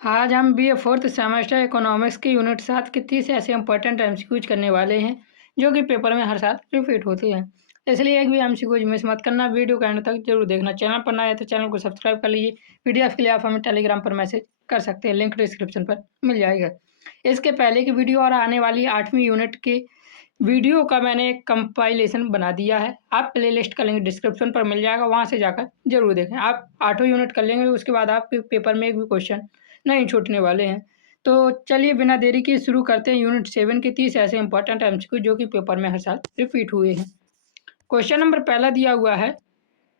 आज हम BA fourth semester economics के यूनिट 7 के 30 ऐसे इंपॉर्टेंट एमसीक्यूज करने वाले हैं जो कि पेपर में हर साल रिपीट होते हैं। इसलिए एक भी एमसीक्यूज मिस मत करना, वीडियो का एंड तक जरूर देखना। चैनल पर नया है तो चैनल को सब्सक्राइब कर लीजिए। पीडीएफ के लिए आप हमें टेलीग्राम पर मैसेज कर सकते हैं, लिंक डिस्क्रिप्शन पर मिल जाएगा। इसके पहले की वीडियो और आने वाली 8वीं यूनिट के वीडियो का मैंने एक कंपाइलेशन बना दिया है। आप प्लेलिस्ट का लिंक डिस्क्रिप्शन पर मिल जाएगा, वहाँ से जाकर जरूर देखें। आप 8वीं यूनिट कर लेंगे, उसके बाद आपके पेपर में एक भी क्वेश्चन नहीं छूटने वाले हैं। तो चलिए बिना देरी के शुरू करते हैं यूनिट 7 के 30 ऐसे इंपॉर्टेंट एमसीक्यू जो कि पेपर में हर साल रिपीट हुए हैं। क्वेश्चन नंबर पहला दिया हुआ है,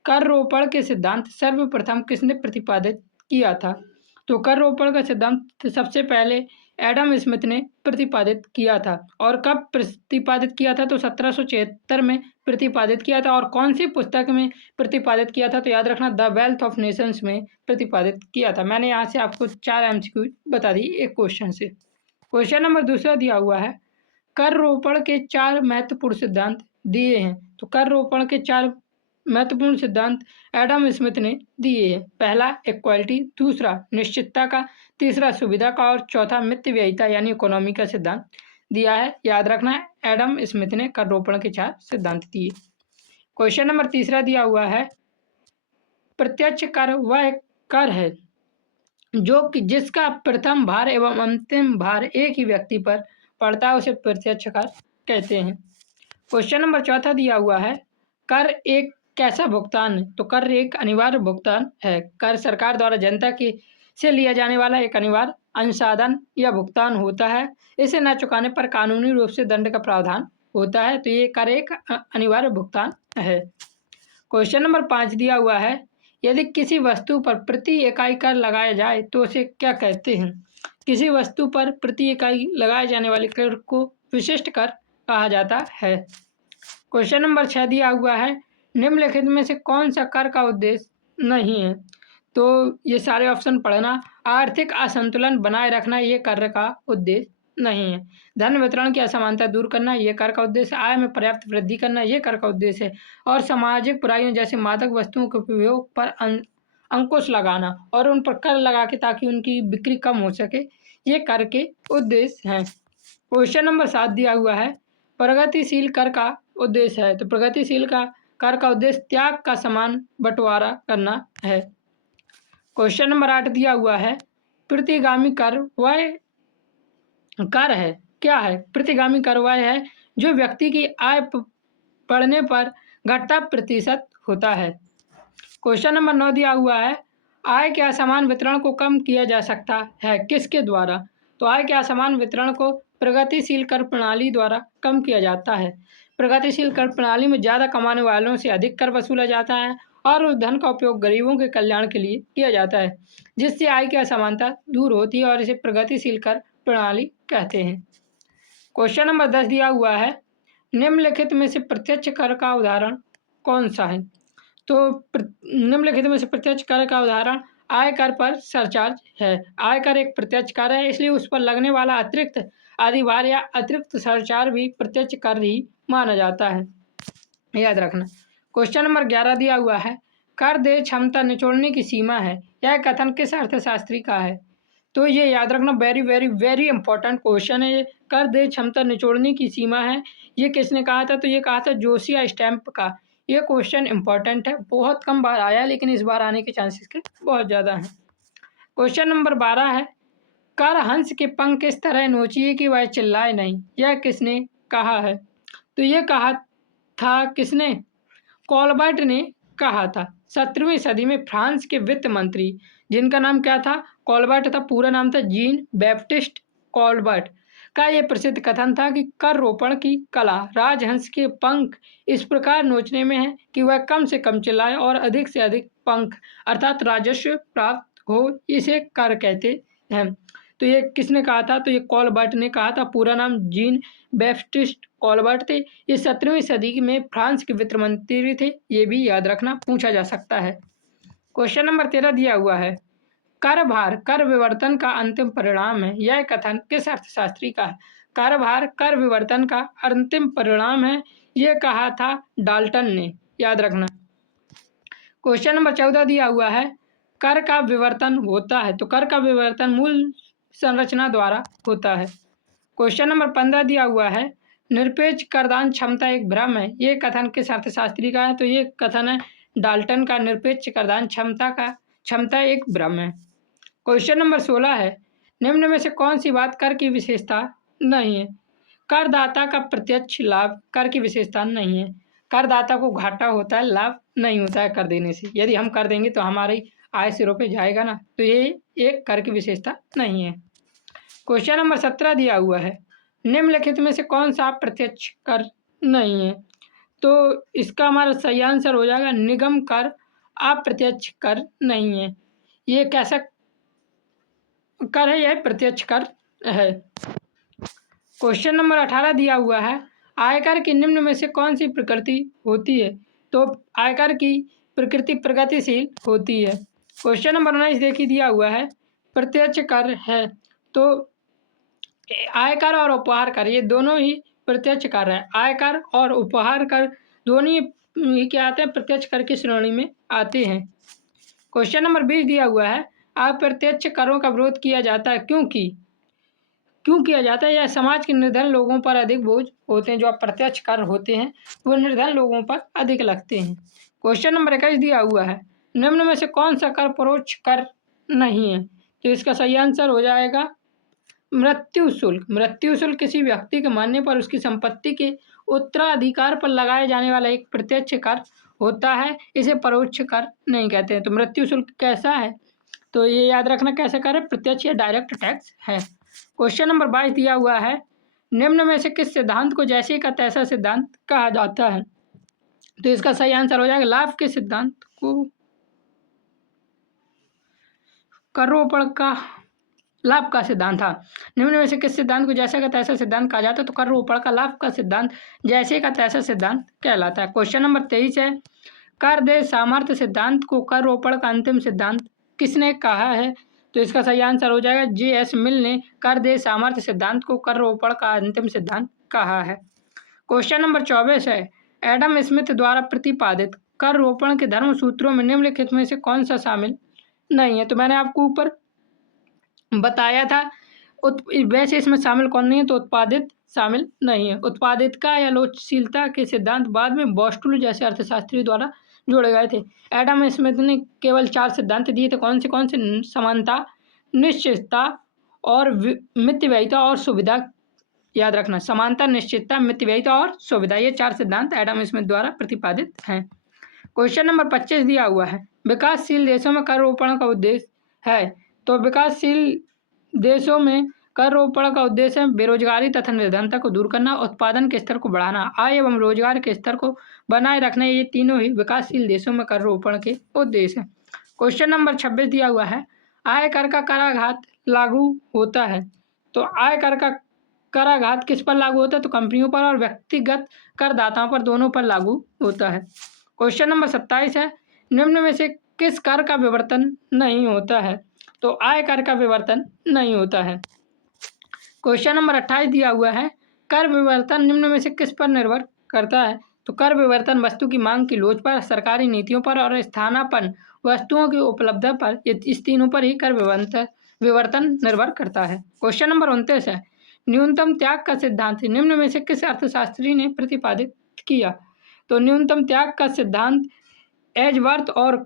कर रोपण के सिद्धांत सर्वप्रथम किसने प्रतिपादित किया था? तो कर रोपण का सिद्धांत सबसे पहले एडम स्मिथ ने प्रतिपादित किया था। और कब प्रतिपादित किया था? तो 1776 में प्रतिपादित किया था। और कौन सी पुस्तक में प्रतिपादित किया था? तो याद रखना, द वेल्थ ऑफ नेशंस में प्रतिपादित किया था। मैंने यहाँ से आपको 4 एमसीक्यू बता दी एक क्वेश्चन से। क्वेश्चन नंबर दूसरा दिया हुआ है, कर रोपण के 4 महत्वपूर्ण सिद्धांत दिए हैं। तो कर रोपण के 4 महत्वपूर्ण सिद्धांत एडम स्मिथ ने दिए हैं। पहला इक्वालिटी, दूसरा निश्चितता का, तीसरा सुविधा का और चौथा मितव्ययिता यानी इकोनॉमी का सिद्धांत दिया है। याद रखना, एडम स्मिथ ने कर रोपण के 4 सिद्धांत दिए। क्वेश्चन नंबर तीसरा दिया हुआ है, प्रत्यक्ष कर वह कर है जो कि जिसका प्रथम भार एवं अंतिम भार एक ही व्यक्ति पर पड़ता है, उसे प्रत्यक्ष कर कहते हैं। क्वेश्चन नंबर चौथा दिया हुआ है, कर एक कैसा भुगतान है? तो कर एक अनिवार्य भुगतान है। कर सरकार द्वारा जनता की से लिया जाने वाला एक अनिवार्य अंशदान या भुगतान होता है। इसे न चुकाने पर कानूनी रूप से दंड का प्रावधान होता है। तो ये कर एक अनिवार्य भुगतान है। क्वेश्चन नंबर 5 दिया हुआ है, यदि किसी वस्तु पर प्रति इकाई कर लगाया जाए तो उसे क्या कहते हैं? किसी वस्तु पर प्रति इकाई लगाए जाने वाले कर को विशिष्ट कर कहा जाता है। क्वेश्चन नंबर 6 दिया हुआ है, निम्नलिखित में से कौन सा कर का उद्देश्य नहीं है? तो ये सारे ऑप्शन पढ़ना। आर्थिक असंतुलन बनाए रखना, ये कर का उद्देश्य नहीं है। धन वितरण की असमानता दूर करना, ये कर का उद्देश्य। आय में पर्याप्त वृद्धि करना, ये कर का उद्देश्य है। और सामाजिक बुराइयों जैसे मादक वस्तुओं के उपयोग पर अंकुश लगाना और उन पर कर लगा के ताकि उनकी बिक्री कम हो सके, ये कर के उद्देश्य हैं। क्वेश्चन नंबर 7 दिया हुआ है, प्रगतिशील कर का उद्देश्य है। तो प्रगतिशील का कर का उद्देश्य त्याग का समान बंटवारा करना है। क्वेश्चन नंबर 8 दिया हुआ है, प्रतिगामी कर वह कर है क्या है? प्रतिगामी कर वह है जो व्यक्ति की आय बढ़ने पर घटता प्रतिशत होता है। क्वेश्चन नंबर 9 दिया हुआ है, आय के असमान वितरण को कम किया जा सकता है किसके द्वारा? तो आय के असमान वितरण को प्रगतिशील कर प्रणाली द्वारा कम किया जाता है। प्रगतिशील कर प्रणाली में ज़्यादा कमाने वालों से अधिक कर वसूला जाता है और उस धन का उपयोग गरीबों के कल्याण के लिए किया जाता है, जिससे आय की असमानता दूर होती है और इसे प्रगतिशील कर प्रणाली कहते हैं। क्वेश्चन नंबर 10 दिया हुआ है, निम्नलिखित में से प्रत्यक्ष कर का उदाहरण कौन सा है? तो निम्नलिखित में से प्रत्यक्ष कर का उदाहरण आयकर पर सरचार्ज है। आयकर एक प्रत्यक्ष कर है, इसलिए उस पर लगने वाला अतिरिक्त अधिभार या अतिरिक्त सरचार्ज भी प्रत्यक्ष कर ही माना जाता है। याद रखना। क्वेश्चन नंबर 11 दिया हुआ है, कर देय क्षमता निचोड़ने की सीमा है। यह कथन किस अर्थशास्त्री का है? तो ये याद रखना, very very very important question है। ये कर देय क्षमता निचोड़ने की सीमा है, ये किसने कहा था? तो ये कहा था जोसिया स्टैम्प का। ये क्वेश्चन इंपॉर्टेंट है, बहुत कम बार आया लेकिन इस बार आने के चांसेस के बहुत ज़्यादा हैं। क्वेश्चन नंबर 12 है, कर हंस के पंख किस तरह नोचिए कि वह चिल्लाए नहीं, यह किसने कहा है? तो ये कहा था किसने? कॉलबर्ट ने कहा था। 17वीं सदी में फ्रांस के वित्त मंत्री, जिनका नाम क्या था? कॉलबर्ट था। पूरा नाम था जीन बैप्टिस्ट कॉलबर्ट का ये प्रसिद्ध कथन था कि कर रोपण की कला राजहंस के पंख इस प्रकार नोचने में है कि वह कम से कम चिल्लाए और अधिक से अधिक पंख अर्थात राजस्व प्राप्त हो, इसे कर कहते हैं। तो ये किसने कहा था? तो ये कॉलबर्ट ने कहा था। पूरा नाम जीन बैप्टिस्ट कॉलबर्ट थे। ये 17वीं सदी में फ्रांस के वित्त मंत्री थे। ये भी याद रखना, पूछा जा सकता है। क्वेश्चन नंबर 13 दिया हुआ है, कर भार कर विवर्तन का अंतिम परिणाम है। यह कथन किस अर्थशास्त्री का है? कर भार कर विवर्तन का अंतिम परिणाम है, ये कहा था डाल्टन ने। याद रखना। क्वेश्चन नंबर 14 दिया हुआ है, कर का विवर्तन होता है? तो कर का विवर्तन मूल संरचना द्वारा होता है। क्वेश्चन नंबर 15 दिया हुआ है, निरपेक्ष करदान क्षमता एक भ्रम है। ये कथन किस अर्थशास्त्री का है? तो ये कथन है डाल्टन का। निरपेक्ष करदान क्षमता एक भ्रम है। क्वेश्चन नंबर 16 है, निम्न में से कौन सी बात कर की विशेषता नहीं है? करदाता का प्रत्यक्ष लाभ कर की विशेषता नहीं है। करदाता को घाटा होता है, लाभ नहीं होता है कर देने से। यदि हम कर देंगे तो हमारी आय सिरों पे जाएगा ना, तो ये एक कर की विशेषता नहीं है। क्वेश्चन नंबर 17 दिया हुआ है, निम्नलिखित में से कौन सा प्रत्यक्ष कर नहीं है? तो इसका हमारा सही आंसर हो जाएगा निगम कर अप्रत्यक्ष कर नहीं है। ये कैसा कर है? यह प्रत्यक्ष कर है। क्वेश्चन नंबर 18 दिया हुआ है, आयकर की निम्न में से कौन सी प्रकृति होती है? तो आयकर की प्रकृति प्रगतिशील होती है। क्वेश्चन नंबर 19 देखिए दिया हुआ है, प्रत्यक्ष कर है। तो आयकर और उपहार कर ये दोनों ही प्रत्यक्ष कर है। आयकर और उपहार कर दोनों ही क्या आते हैं? प्रत्यक्ष कर की श्रेणी में आते हैं। क्वेश्चन नंबर 20 दिया हुआ है, अप्रत्यक्ष करों का विरोध किया जाता है क्यों किया जाता है? यह समाज के निर्धन लोगों पर अधिक बोझ होते हैं। जो अप्रत्यक्ष कर होते हैं वो निर्धन लोगों पर अधिक लगते हैं। क्वेश्चन नंबर 21 दिया हुआ है, निम्न में से कौन सा कर परोक्ष कर नहीं है? तो इसका सही आंसर हो जाएगा मृत्यु शुल्क। मृत्यु शुल्क किसी व्यक्ति के मरने पर उसकी संपत्ति के उत्तराधिकार पर लगाए जाने वाला एक प्रत्यक्ष कर होता है। इसे परोक्ष कर नहीं कहते हैं। तो मृत्यु शुल्क कैसा है? तो ये याद रखना कैसे कर है? प्रत्यक्ष या डायरेक्ट टैक्स है। क्वेश्चन नंबर 22 दिया हुआ है, निम्न में से किस सिद्धांत को जैसे का तैसा सिद्धांत कहा जाता है? तो इसका सही आंसर हो जाएगा लाभ के सिद्धांत को करोपण का लाभ का सिद्धांत था। निम्न में से किस सिद्धांत को जैसे का तैसा सिद्धांत कहा जाता है? तो कर रोपण का लाभ का सिद्धांत जैसे का तैसा सिद्धांत कहलाता है। क्वेश्चन नंबर 23 है, कर दे सामर्थ्य सिद्धांत को कर रोपण का अंतिम सिद्धांत किसने कहा है? तो इसका सही आंसर हो जाएगा J.S. मिल ने कर दे सामर्थ्य सिद्धांत को कर रोपण का अंतिम सिद्धांत कहा है। क्वेश्चन नंबर 24 है, एडम स्मिथ द्वारा प्रतिपादित कर रोपण के धर्म सूत्रों में निम्नलिखित में से कौन सा शामिल नहीं है? तो मैंने आपको ऊपर बताया था वैसे इसमें शामिल कौन नहीं है? तो उत्पादित शामिल नहीं है। उत्पादितता या लोचशीलता के सिद्धांत बाद में बॉस्टुल जैसे अर्थशास्त्री द्वारा जोड़े गए थे। एडम स्मिथ ने केवल 4 सिद्धांत दिए थे। कौन से? समानता, निश्चितता और मितव्ययिता और सुविधा। याद रखना, समानता, निश्चितता, मितव्ययिता और सुविधा, ये 4 सिद्धांत एडम स्मिथ द्वारा प्रतिपादित हैं। क्वेश्चन नंबर 25 दिया हुआ है, विकासशील देशों में कर रोपण का उद्देश्य है। तो विकासशील देशों में कर रोपण का उद्देश्य है बेरोजगारी तथा निर्धनता को दूर करना, उत्पादन के स्तर को बढ़ाना, आय एवं रोजगार के स्तर को बनाए रखना। ये तीनों ही विकासशील देशों में कर रोपण के उद्देश्य हैं। क्वेश्चन नंबर 26 दिया हुआ है, आय कर का कराघात लागू होता है। तो आय कर का कराघात किस पर लागू होता है? तो कंपनियों पर और व्यक्तिगत करदाताओं पर, दोनों पर लागू होता है। क्वेश्चन नंबर 27 है, निम्न में से किस कर का विवर्तन नहीं होता है? तो आय कर का विवर्तन नहीं होता है। क्वेश्चन नंबर 28 दिया हुआ है, कर विवर्तन निम्न में से किस पर निर्भर करता है? तो कर विवर्तन वस्तु की मांग की लोच पर, सरकारी नीतियों पर और स्थानापन्न वस्तुओं की उपलब्धता पर, इस तीनों पर ही कर विवर्तन निर्भर करता है। क्वेश्चन नंबर 29 है, न्यूनतम त्याग का सिद्धांत निम्न में से किस अर्थशास्त्री ने प्रतिपादित किया? तो न्यूनतम त्याग का सिद्धांत एजवर्थ और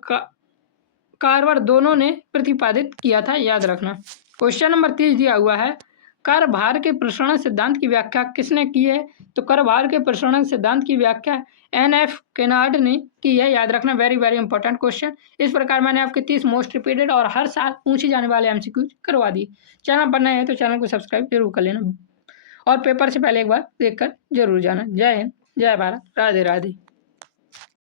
कार्वर दोनों ने प्रतिपादित किया था, याद रखना। क्वेश्चन नंबर 30 दिया हुआ है, कर भार के प्रसरण सिद्धांत की व्याख्या किसने की है? तो कर भार के प्रसरण सिद्धांत की व्याख्या N.F. केनार्ड ने की है, याद रखना। Very very important question. इस प्रकार मैंने आपके 30 मोस्ट रिपीटेड और हर साल पूछे जाने वाले MCQ करवा दिए। चैनल पर नए हैं तो चैनल को सब्सक्राइब जरूर कर लेना और पेपर से पहले एक बार देखकर जरूर जाना। जय हिंद, जय भारत, राधे राधे।